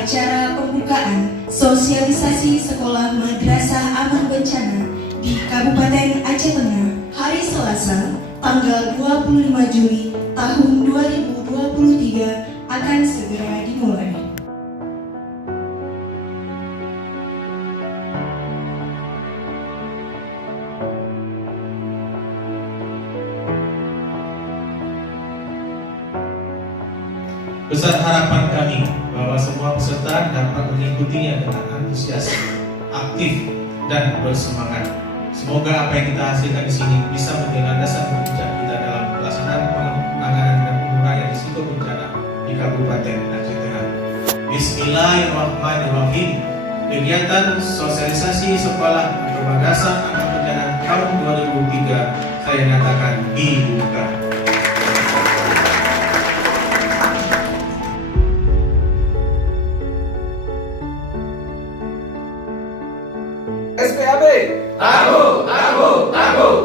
acara pembukaan sosialisasi sekolah Madrasah Aman Bencana di Kabupaten Aceh Tengah hari Selasa tanggal 25 Juli tahun 2023 akan segera dimulai. Besar harapan kami bahwa semua peserta dapat mengikutinya dengan antusias, aktif, dan bersemangat. Semoga apa yang kita hasilkan di sini bisa menjadi landasan berpijak kita dalam pelaksanaan penanganan dan pengurangan risiko bencana di Kabupaten Aceh Tengah. Bismillahirrahmanirrahim. Kegiatan sosialisasi sekolah Madrasah Aman Bencana tahun 2003 saya nyatakan dibuka. SPAB, Tangguh, tangguh, tangguh.